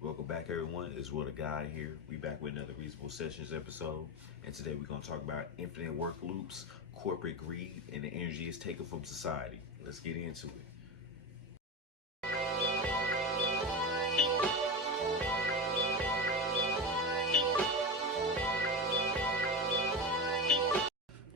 Welcome back, everyone. It's WillThaGod here. We back with another Reasonable Sessions episode, and today we're going to talk about infinite work loops, corporate greed, and the energy it's taken from society. Let's get into it.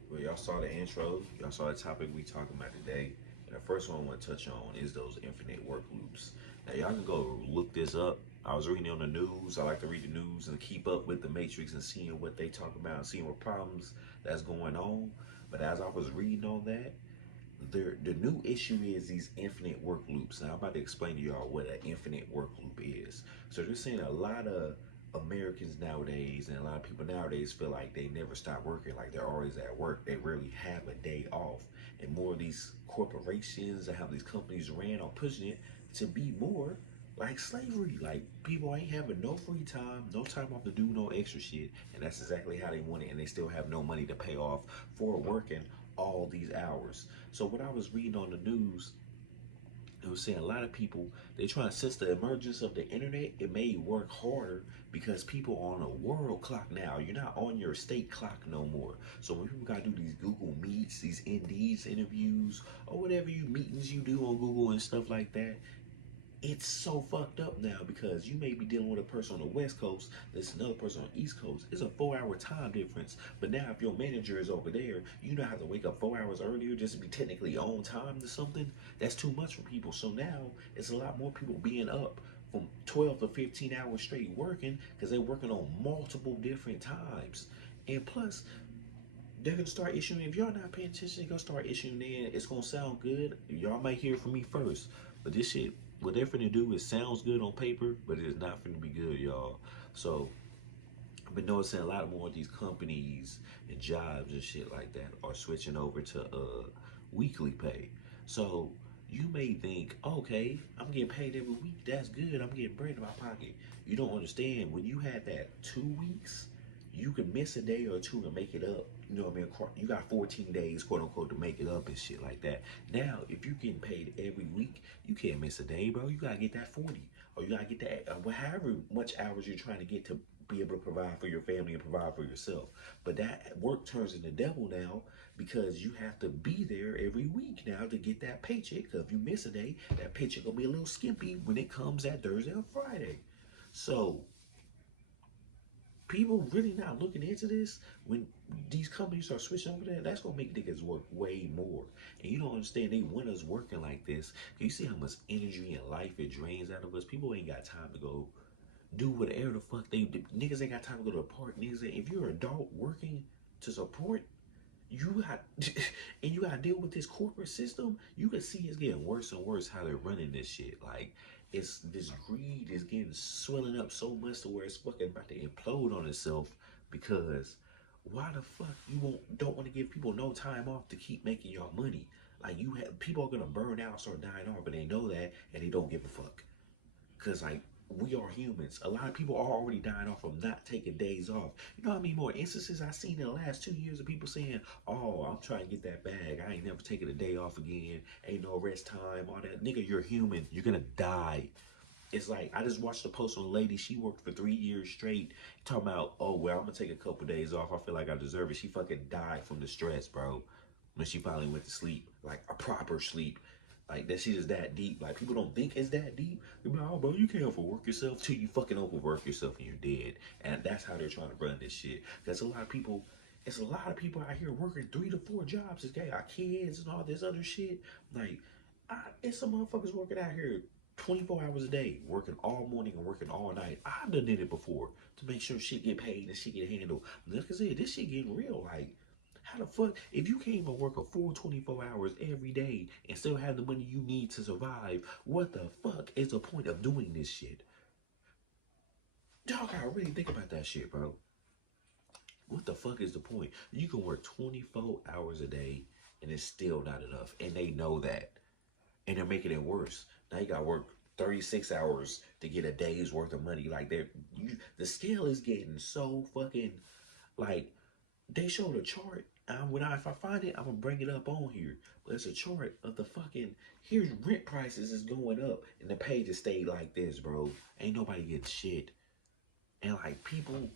Well, y'all saw the intro. Y'all saw the topic we talking about today. And the first one I want to touch on is those infinite work loops. Now, y'all can go look this up. I was reading on the news. I like to read the news and keep up with the Matrix and seeing what they talk about, seeing what problems that's going on. But as I was reading on that, the new issue is these infinite work loops. Now I'm about to explain to y'all what an infinite work loop is. So they're saying a lot of Americans nowadays and a lot of people nowadays feel like they never stop working, like they're always at work. They rarely have a day off. And more of these corporations and how these companies ran are pushing it to be more like slavery. Like people ain't having no free time, no time off to do no extra shit. And that's exactly how they want it. And they still have no money to pay off for working all these hours. So what I was reading on the news, it was saying a lot of people, they trying to, since the emergence of the internet, it made work harder because people are on a world clock now. You're not on your state clock no more. So when people gotta do these Google Meets, these Indeeds interviews, or whatever you meetings you do on Google and stuff like that, it's so fucked up now because you may be dealing with a person on the West Coast, there's another person on the East Coast. It's a 4 hour time difference. But now if your manager is over there, you don't have to wake up 4 hours earlier just to be technically on time to something. That's too much for people. So now it's a lot more people being up from 12 to 15 hours straight working because they're working on multiple different times. And plus, they're gonna start issuing. If y'all not paying attention, they're gonna start issuing. In. It's gonna sound good. Y'all might hear from me first, but this shit, what they're finna do, it sounds good on paper, but it is not finna be good, y'all. So I've been noticing a lot more of these companies and jobs and shit like that are switching over to weekly pay. So you may think, okay, I'm getting paid every week. That's good. I'm getting bread in my pocket. You don't understand when you had that 2 weeks, you can miss a day or two and make it up. You know what I mean? You got 14 days, quote unquote, to make it up and shit like that. Now, if you're getting paid every week, you can't miss a day, bro. You gotta get that 40, or you gotta get that however much hours you're trying to get to be able to provide for your family and provide for yourself. But that work turns into devil now because you have to be there every week now to get that paycheck. Because if you miss a day, that paycheck will be a little skimpy when it comes that Thursday or Friday. So people really not looking into this. When these companies are switching over there, that's gonna make niggas work way more. And you don't understand, they want us working like this. You see how much energy and life it drains out of us. People ain't got time to go do whatever the fuck they do. Niggas ain't got time to go to the park. Niggas, if you're an adult working to support, you got and you gotta deal with this corporate system. You can see it's getting worse and worse how they're running this shit. Like, it's this greed is getting swelling up so much to where it's fucking about to implode on itself. Because why the fuck you don't want to give people no time off to keep making y'all money? Like, you have people are gonna burn out, start dying off, but they know that and they don't give a fuck. Cause like, we are humans. A lot of people are already dying off from not taking days off. You know how many more instances I've seen in the last 2 years of people saying, oh, I'm trying to get that bag. I ain't never taking a day off again. Ain't no rest time, all that. Nigga, you're human. You're gonna die. It's like, I just watched a post on a lady, she worked for 3 years straight, talking about, oh, well, I'm gonna take a couple days off. I feel like I deserve it. She fucking died from the stress, bro. When she finally went to sleep, like a proper sleep. Like, that shit is that deep. Like, people don't think it's that deep. They're like, oh, bro, you can't overwork yourself till you fucking overwork yourself and you're dead. And that's how they're trying to run this shit. Because a lot of people, it's a lot of people out here working 3 to 4 jobs. They got kids and all this other shit. Like, it's some motherfuckers working out here 24 hours a day, working all morning and working all night. I've done it before to make sure shit get paid and shit get handled. Like I said, this shit getting real. Like, how the fuck, if you can't even work a full 24 hours every day and still have the money you need to survive, what the fuck is the point of doing this shit? Y'all gotta really think about that shit, bro. What the fuck is the point? You can work 24 hours a day and it's still not enough. And they know that. And they're making it worse. Now you gotta work 36 hours to get a day's worth of money. Like, the scale is getting so fucking, like, they showed a chart If I find it, I'm gonna bring it up on here. But it's a chart of the fucking here's rent prices is going up, and the pages stay like this, bro. Ain't nobody getting shit, and like people,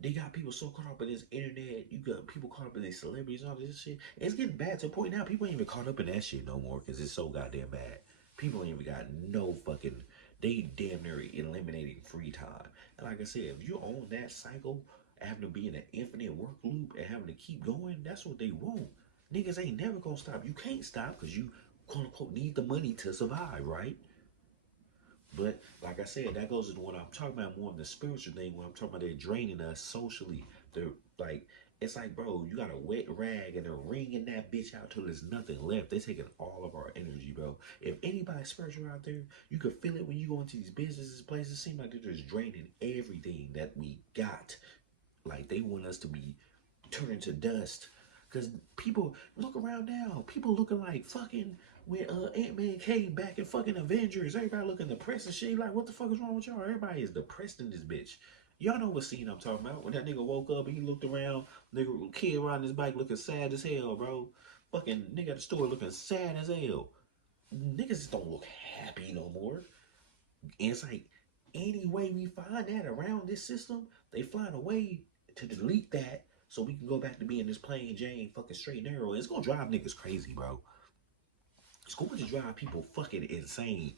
they got people so caught up in this internet. You got people caught up in these celebrities and all this shit. It's getting bad to the point now. People ain't even caught up in that shit no more because it's so goddamn bad. People ain't even got no fucking. They damn near eliminating free time. And like I said, if you own that cycle, having to be in an infinite work loop and having to keep going, that's what they want. Niggas ain't never gonna stop. You can't stop because you quote unquote need the money to survive, right? But like I said, that goes into what I'm talking about more of the spiritual thing. When I'm talking about they're draining us socially, they're like, it's like, bro, you got a wet rag and they're wringing that bitch out till there's nothing left. They're taking all of our energy, bro. If anybody's spiritual out there, you can feel it when you go into these businesses, places. It seems like they're just draining everything that we got. Like they want us to be turned to dust. Cause people look around now. People looking like fucking when Ant-Man came back in fucking Avengers. Everybody looking depressed and shit. Like what the fuck is wrong with y'all? Everybody is depressed in this bitch. Y'all know what scene I'm talking about. When that nigga woke up and he looked around, nigga kid riding his bike looking sad as hell, bro. Fucking nigga at the store looking sad as hell. Niggas just don't look happy no more. And it's like any way we find that around this system, they find a way to delete that so we can go back to being this plain Jane fucking straight and narrow. It's gonna drive niggas crazy, bro. It's going to drive people fucking insane.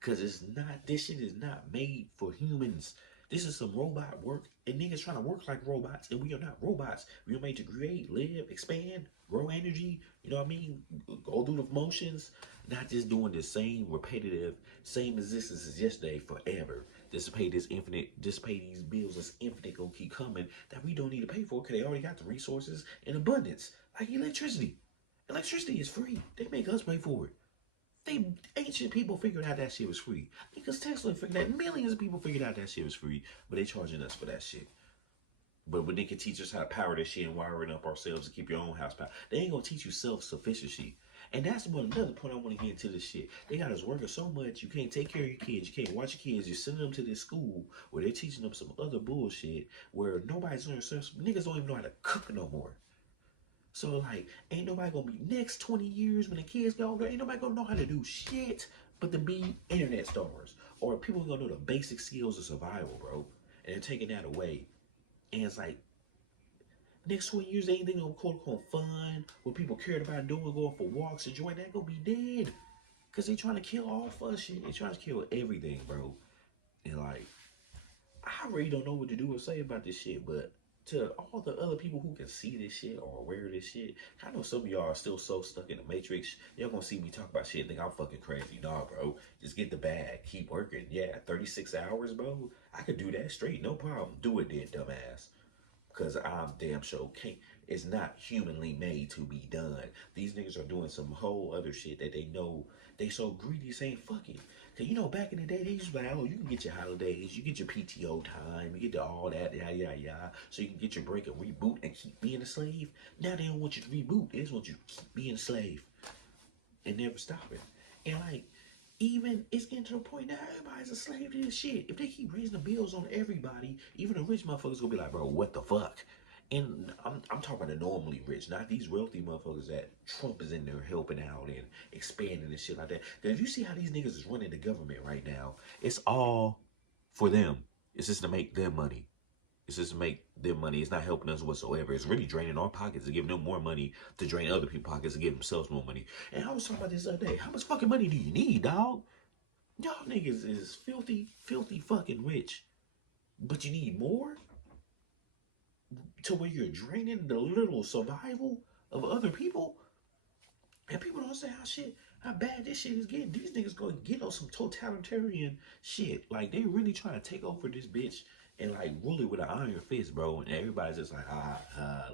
Cause it's not, this shit is not made for humans. This is some robot work, and niggas trying to work like robots, and we are not robots. We are made to create, live, expand, grow energy, you know what I mean? Go through the motions, not just doing the same repetitive, same existence as yesterday forever. Dissipate this infinite, dissipate these bills that's infinite gonna keep coming that we don't need to pay for because they already got the resources in abundance. Like electricity. Electricity is free. They make us pay for it. They ancient people figured out that shit was free. Because Tesla figured out, millions of people figured out that shit was free, but they charging us for that shit. But when they can teach us how to power this shit and wiring up ourselves to keep your own house power, they ain't gonna teach you self-sufficiency. And that's another point I want to get into this shit. They got us working so much, you can't take care of your kids, you can't watch your kids, you're sending them to this school where they're teaching them some other bullshit where nobody's learning stuff. Niggas don't even know how to cook no more. So like, ain't nobody gonna be next 20 years when the kids get older, ain't nobody gonna know how to do shit but to be internet stars. Or people gonna know the basic skills of survival, bro. And they're taking that away. And it's like, next 20 years, anything no quote unquote fun, what people cared about doing, going for walks, enjoying that, gonna be dead. Cause they trying to kill off us shit. They trying to kill everything, bro. And like, I really don't know what to do or say about this shit, but to all the other people who can see this shit or aware of this shit, I know some of y'all are still so stuck in the matrix. Y'all gonna see me talk about shit and think I'm fucking crazy. Nah, bro. Just get the bag. Keep working. Yeah, 36 hours, bro. I could do that straight. No problem. Do it then, dumbass. Because I'm damn sure can't. It's not humanly made to be done. These niggas are doing some whole other shit that they know they so greedy saying fuck it. Cause you know back in the day they used to be like, oh, you can get your holidays, you get your PTO time, you get to all that, yeah, so you can get your break and reboot and keep being a slave. Now they don't want you to reboot, they just want you to keep being a slave and never stop it. And like, even it's getting to the point now everybody's a slave to this shit. If they keep raising the bills on everybody, even the rich motherfuckers gonna be like, bro, what the fuck? And I'm talking about the normally rich, not these wealthy motherfuckers that Trump is in there helping out and expanding and shit like that. Because if you see how these niggas is running the government right now, it's all for them. It's just to make their money. It's just to make their money. It's not helping us whatsoever. It's really draining our pockets and giving them more money to drain other people's pockets and give themselves more money. And I was talking about this the other day. How much fucking money do you need, dog? Y'all niggas is filthy, filthy fucking rich. But you need more? To where you're draining the little survival of other people? And people don't say how bad this shit is getting. These niggas gonna get on some totalitarian shit. Like they really trying to take over this bitch and like rule it with an iron fist, bro. And everybody's just like,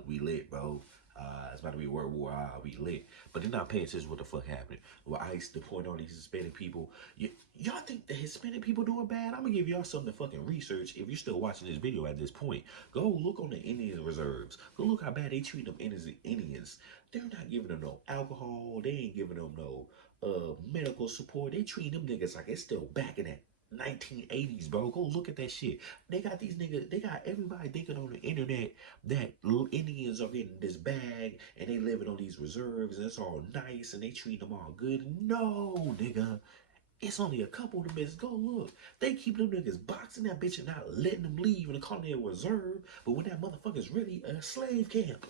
we lit, bro. It's about to be World War. We lit. But they're not paying attention to what the fuck happened. Well, ICE deploying all these Hispanic people. Y'all think the Hispanic people doing bad? I'm gonna give y'all something to fucking research if you're still watching this video at this point. Go look on the Indian reserves. Go look how bad they treat them Indians. They're not giving them no alcohol. They ain't giving them no medical support. They treat them niggas like it's still back in that 1980s, bro. Go look at that shit. They got these niggas, they got everybody thinking on the internet that Indians are getting this bag and they living on these reserves and it's all nice and they treat them all good. No, nigga. It's only a couple of them bitches. Go look. They keep them niggas boxing that bitch and not letting them leave and calling it a reserve. But when that motherfucker's really a slave camp.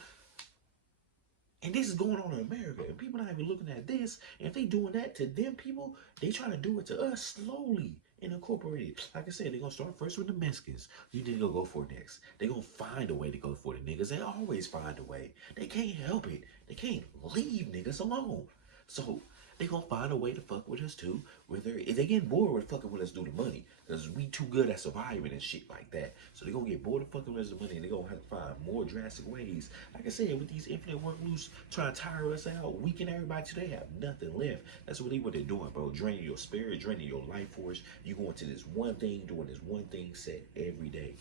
And this is going on in America. And people not even looking at this. And if they doing that to them people, they trying to do it to us slowly and incorporated. Like I said, they're going to start first with the Mexicans. You need to go for it next. They're going to find a way to go for the niggas. They always find a way. They can't help it. They can't leave niggas alone. So they gonna find a way to fuck with us too. Whether if they getting bored with fucking with us due to money, because we too good at surviving and shit like that. So they gonna get bored of fucking with us with money, and they gonna have to find more drastic ways. Like I said, with these infinite work loops trying to tire us out, weaken everybody till they have nothing left. That's really what they're doing, bro. Draining your spirit, draining your life force. You going to this one thing, doing this one thing set every day.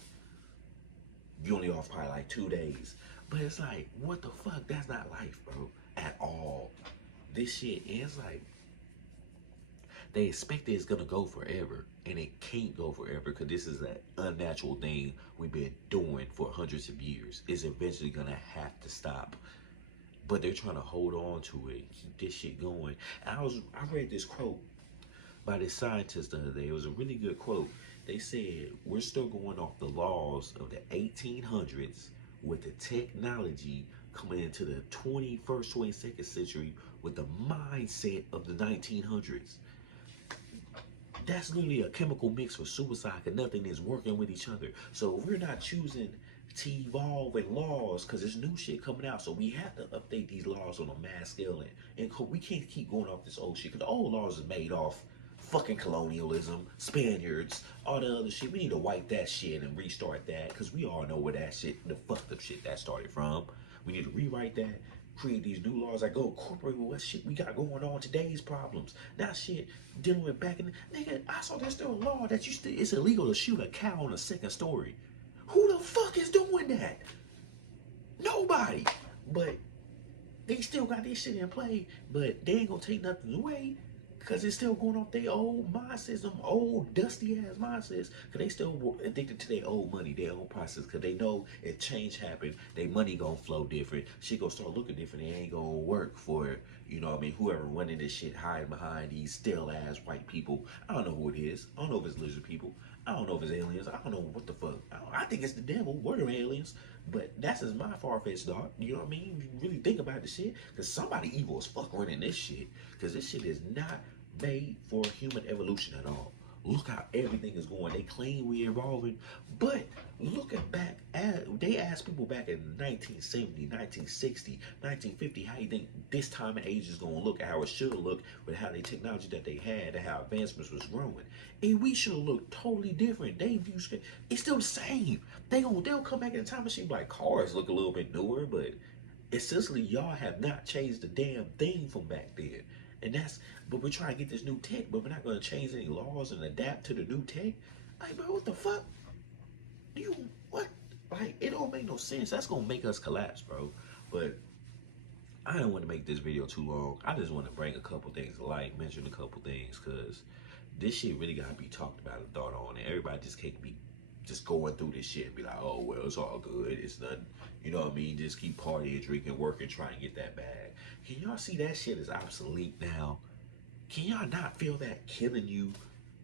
You only off probably like 2 days, but it's like, what the fuck? That's not life, bro, at all. This shit is like, they expect it's gonna go forever, and it can't go forever because this is an unnatural thing we've been doing for hundreds of years. It's eventually gonna have to stop, but they're trying to hold on to it, keep this shit going. And I read this quote by this scientist the other day. It was a really good quote. They said, we're still going off the laws of the 1800s with the technology coming into the 21st, 22nd century with the mindset of the 1900s. That's literally a chemical mix for suicide because nothing is working with each other. So we're not choosing to evolve in laws because there's new shit coming out. So we have to update these laws on a mass scale. And we can't keep going off this old shit because the old laws is made off fucking colonialism, Spaniards, all the other shit. We need to wipe that shit and restart that because we all know where that shit, the fucked up shit that started from. We need to rewrite that, create these new laws that go incorporate with what shit we got going on, today's problems. Not shit dealing with back in the, nigga, I saw there's still a law that you still, it's illegal to shoot a cow on a second story. Who the fuck is doing that? Nobody. But they still got this shit in play, but they ain't gonna take nothing away because it's still going off their old mindsets, them old dusty ass mindsets, because they still addicted to their old money, their own process, because they know if change happen, their money gonna flow different, shit gonna start looking different, it ain't gonna work for, you know what I mean, whoever running this shit hiding behind these still ass white people. I don't know who it is. I don't know if it's lizard people. I don't know if it's aliens. I don't know what the fuck. I think it's the devil. We're the aliens. But that's just my far-fetched thought. You know what I mean? You really think about the shit. Because somebody evil as fuck running this shit. Because this shit is not made for human evolution at all. Look how everything is going. They claim we're evolving. But looking back at, they asked people back in 1970, 1960, 1950, how you think this time and age is going to look, how it should look with how the technology that they had and how advancements was growing. And we should look totally different. They view it's still the same. They'll come back in the time machine like cars look a little bit newer, but essentially y'all have not changed the damn thing from back then. And but we're trying to get this new tech, but we're not going to change any laws and adapt to the new tech. Like, bro, what the fuck? What? Like, it don't make no sense. That's going to make us collapse, bro. But I don't want to make this video too long. I just want to bring a couple things to light, mention a couple things, because this shit really got to be talked about and thought on. And everybody just can't be just going through this shit and be like, oh, well, it's all good. It's nothing. You know what I mean? Just keep partying, drinking, working, trying to get that bag. Can y'all see that shit is obsolete now? Can y'all not feel that killing you?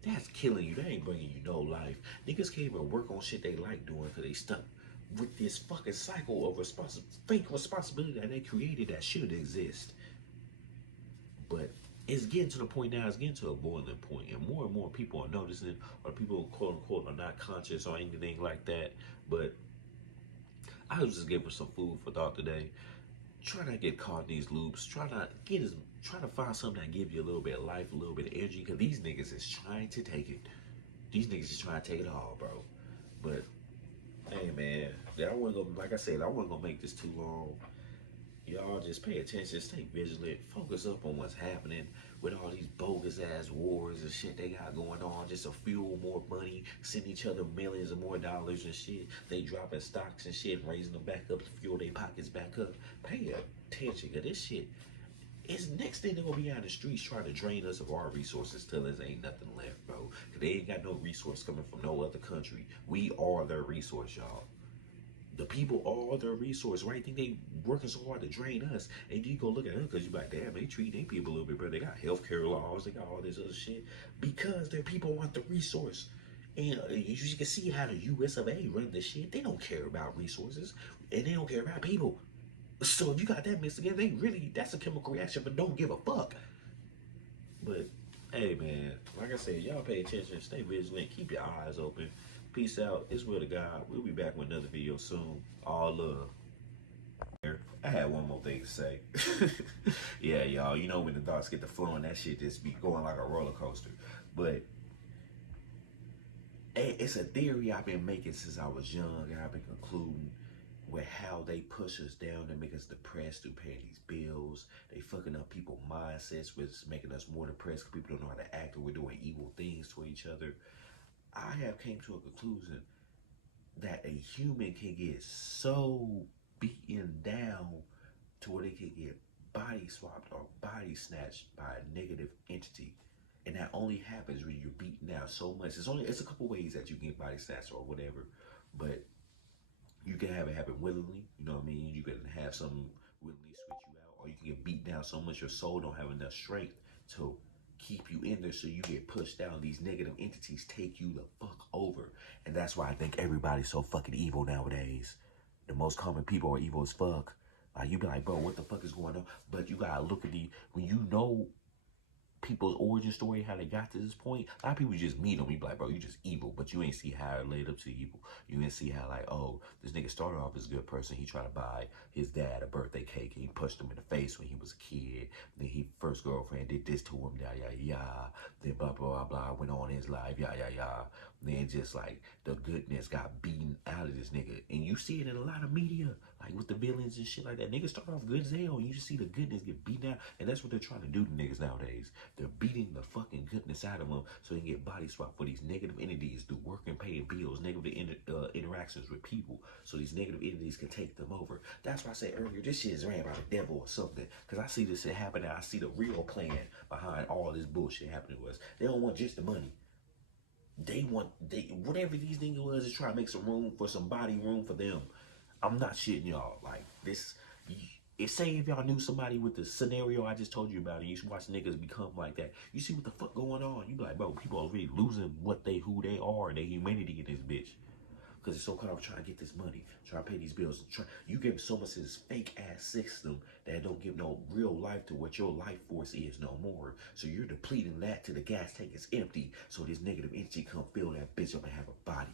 That's killing you. That ain't bringing you no life. Niggas can't even work on shit they like doing because they stuck with this fucking cycle of fake responsibility that they created that should exist. But it's getting to the point now, it's getting to a boiling point, and more people are noticing, or people, quote unquote, are not conscious or anything like that. But I was just giving some food for thought today. Try not to get caught in these loops. Try to find something that give you a little bit of life, a little bit of energy, because these niggas is trying to take it. These niggas is trying to take it all, bro. But hey, man, I wasn't gonna, like I said, I wasn't gonna make this too long. Y'all just pay attention, stay vigilant, focus up on what's happening with all these bogus ass wars and shit they got going on just to fuel more money, send each other millions of more dollars and shit. They dropping stocks and shit, raising them back up to fuel their pockets back up. Pay attention, cause this shit, It's next thing they're gonna be out in the streets trying to drain us of our resources till there ain't nothing left, bro. Cause they ain't got no resource coming from no other country. We are their resource, y'all. The people are their resource, right? Think they working so hard to drain us, and you go look at them because you like, damn, they treat their people a little bit better. They got healthcare laws, they got all this other shit because their people want the resource. And you can see how the U.S. of A. run the shit. They don't care about resources, and they don't care about people. So if you got that mixed together, they really, that's a chemical reaction, but don't give a fuck. But hey, man, like I said, y'all pay attention, stay vigilant, keep your eyes open. Peace out. It's WillThaGod. We'll be back with another video soon. All love. I had one more thing to say. Yeah, y'all, you know when the thoughts get to flowing, that shit just be going like a roller coaster. But it's a theory I've been making since I was young, and I've been concluding with how they push us down and make us depressed through paying these bills. They fucking up people's mindsets, which is making us more depressed because people don't know how to act, or we're doing evil things to each other. I have came to a conclusion that a human can get so beaten down to where they can get body swapped or body snatched by a negative entity. And that only happens when you're beaten down so much. It's a couple ways that you can get body snatched or whatever, but you can have it happen willingly, you know what I mean? You can have something willingly switch you out, or you can get beat down so much your soul don't have enough strength to keep you in there, so you get pushed down. These negative entities take you the fuck over. And that's why I think everybody's so fucking evil nowadays. The most common people are evil as fuck. Like, you be like, bro, what the fuck is going on? But you gotta look at when you know people's origin story, how they got to this point. A lot of people just meet them, you be like, bro, you just evil, but you ain't see how it led up to evil. You ain't see how, like, oh, this nigga started off as a good person. He tried to buy his dad a birthday cake, and he punched him in the face when he was a kid. Then his first girlfriend did this to him, yada yada yada. Then blah blah blah, went on his life, yada yada yada. Then just like the goodness got beaten out of this nigga, and you see it in a lot of media, like with the villains and shit like that. Niggas start off good as hell, and you just see the goodness get beaten out, and that's what they're trying to do to niggas nowadays. They're beating the fucking goodness out of them so they can get body swapped for these negative entities through working, paying bills, negative interactions with people, so these negative entities can take them over. That's why I said earlier, this shit is ran by the devil or something, because I see this shit happening. I see the real plan behind all this bullshit happening to us. They don't want just the money. They whatever these niggas was is trying to make some room for some body room for them. I'm not shitting y'all. Like this, say if y'all knew somebody with the scenario I just told you about, and you should watch niggas become like that. You see what the fuck going on? You be like, bro, people are really losing who they are, and their humanity in this bitch. Because it's so caught up trying to get this money, trying to pay these bills. You give so much to this fake ass system that don't give no real life to what your life force is no more. So you're depleting that till the gas tank is empty, so this negative energy come fill that bitch up and have a body.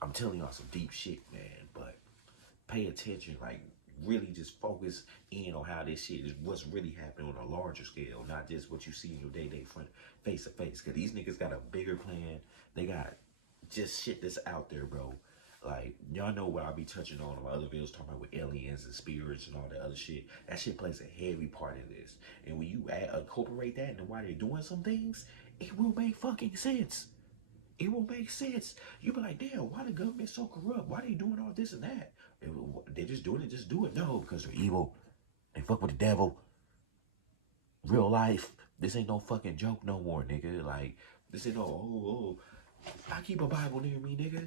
I'm telling y'all some deep shit, man, but pay attention, like really just focus in on how this shit is, what's really happening on a larger scale, not just what you see in your day-to-day front face to face. Because these niggas got a bigger plan. They got just shit that's out there, bro. Like, y'all know what I'll be touching on my other videos, talking about with aliens and spirits and all that other shit. That shit plays a heavy part in this. And when you incorporate that into why they're doing some things, it will make fucking sense. It will make sense. You be like, damn, why the government so corrupt? Why they doing all this and that? They just doing it, just do it. No, because they're evil. They fuck with the devil. Real life. This ain't no fucking joke no more, nigga. Like, this ain't no, I keep a Bible near me, nigga.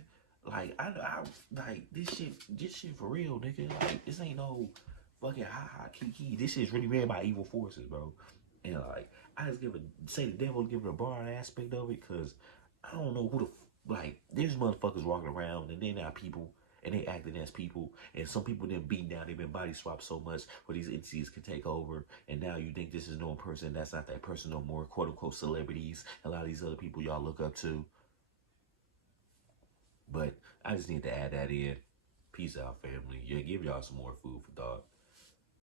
Like, I like, this shit for real, nigga. Like, this ain't no fucking kiki. This shit's really ran by evil forces, bro. And like, I just say the devil, give it a broad aspect of it, because I don't know who like, there's motherfuckers walking around, and they're not people, and they acting as people, and some people didn't beat down, they've been body swapped so much where these entities can take over, and now you think this is no person, that's not that person no more, quote unquote celebrities, a lot of these other people y'all look up to. But I just need to add that in. Peace out, family. Yeah, give y'all some more food for thought.